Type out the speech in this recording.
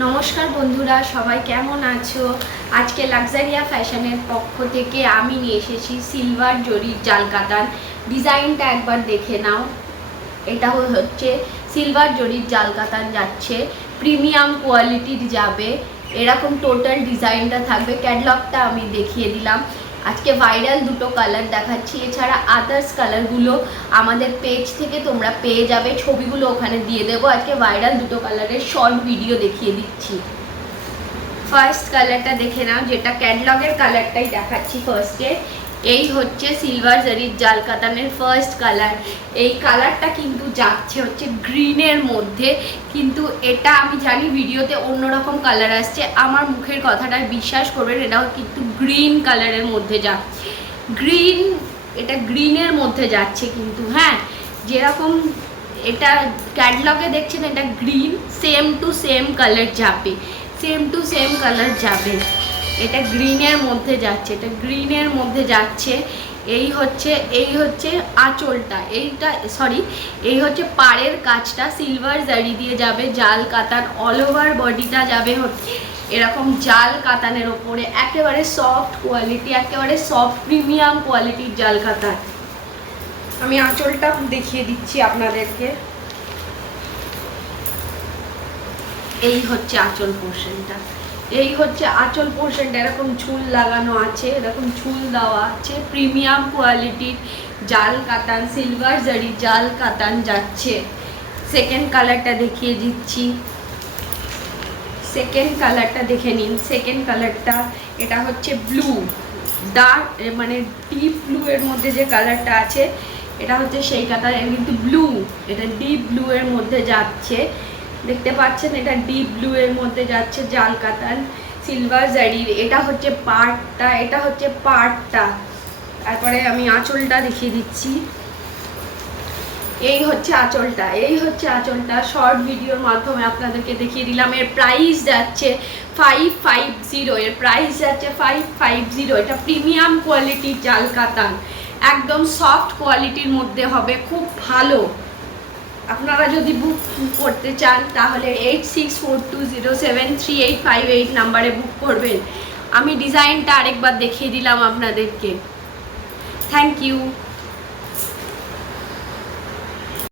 নমস্কার বন্ধুরা, সবাই কেমন আছো? আজকে লাক্সারিয়া ফ্যাশনের পক্ষ থেকে আমি নিয়ে এসেছি সিলভার জরির জাল কাতান। ডিজাইনটা একবার দেখে নাও। এটা হচ্ছে সিলভার জরির জাল কাতান যাচ্ছে, প্রিমিয়াম কোয়ালিটির যাবে। এরকম টোটাল ডিজাইনটা থাকবে। ক্যাটলগটা আমি দেখিয়ে দিলাম। আজকে ভাইরাল দুটো কালার দেখাচ্ছি, এছাড়া আদার্স কালারগুলো আমাদের পেজ থেকে তোমরা পেয়ে যাবে, ছবিগুলো ওখানে দিয়ে দেবো। আজকে ভাইরাল দুটো কালারের শর্ট ভিডিও দেখিয়ে দিচ্ছি। ফার্স্ট কালারটা দেখে নাও, যেটা ক্যাটলগের কালারটাই দেখাচ্ছি ফার্স্টে। এই হচ্ছে সিলভার জরির জাল কাতানের ফার্স্ট কালার। এই কালারটা কিন্তু যাচ্ছে হচ্ছে গ্রিনের মধ্যে, কিন্তু এটা আমি জানি ভিডিওতে অন্যরকম কালার আসছে, আমার মুখের কথাটা বিশ্বাস করবেন, এটাও কিন্তু গ্রিন কালারের মধ্যে যাচ্ছে। গ্রিন, এটা গ্রিনের মধ্যে যাচ্ছে কিন্তু, হ্যাঁ, যেরকম এটা ক্যাটলগে দেখছেন এটা green, same to same colour যাবে, সেম টু সেম কালার যাবে। এটা গ্রিনের মধ্যে যাচ্ছে, এটা গ্রিনের মধ্যে যাচ্ছে। এই হচ্ছে আঁচলটা, এই হচ্ছে পাড়ের কাজটা সিলভার জারি দিয়ে যাবে, জাল কাতান। অল ওভার বডিটা যাবে এরকম জাল কাতানের ওপরে, একেবারে সফট কোয়ালিটি, একেবারে সফট প্রিমিয়াম কোয়ালিটির জাল কাতান। আমি আঁচলটা দেখিয়ে দিচ্ছি আপনাদেরকে। এই হচ্ছে আঁচল পোর্শনটা, এই হচ্ছে আঁচল পোর্শনটা। এরকম ঝুল লাগানো আছে, এরকম ঝুল দেওয়া আছে। প্রিমিয়াম কোয়ালিটির জাল কাতান, সিলভার জারি জাল কাতান যাচ্ছে। সেকেন্ড কালারটা দেখিয়ে দিচ্ছি, সেকেন্ড কালারটা দেখে নিন। সেকেন্ড কালারটা এটা হচ্ছে ব্লু, ডার্ক মানে ডিপ ব্লু এর মধ্যে যে কালারটা আছে এটা হচ্ছে সেই কালার, কিন্তু ব্লু, এটা ডিপ ব্লু এর মধ্যে যাচ্ছে। দেখতে পাচ্ছেন এটা ডিপ ব্লু এর মধ্যে যাচ্ছে জাল কাতান সিলভার জারির। এটা হচ্ছে পার্টটা, এটা হচ্ছে পার্টটা। তারপরে আমি আঁচলটা দেখিয়ে দিচ্ছি। এই হচ্ছে আঁচলটা, এই হচ্ছে আঁচলটা। শর্ট ভিডিওর মাধ্যমে আপনাদেরকে দেখিয়ে দিলাম। এর প্রাইস যাচ্ছে 550, এর প্রাইস যাচ্ছে 550। এটা প্রিমিয়াম কোয়ালিটির জাল কাতান, একদম সফট কোয়ালিটির মধ্যে হবে, খুব ভালো। আপনারা যদি বুক করতে চান তাহলে 8642073858 নাম্বারে বুক করবেন। আমি ডিজাইনটা আরেকবার দেখিয়ে দিলাম আপনাদেরকে। Thank you.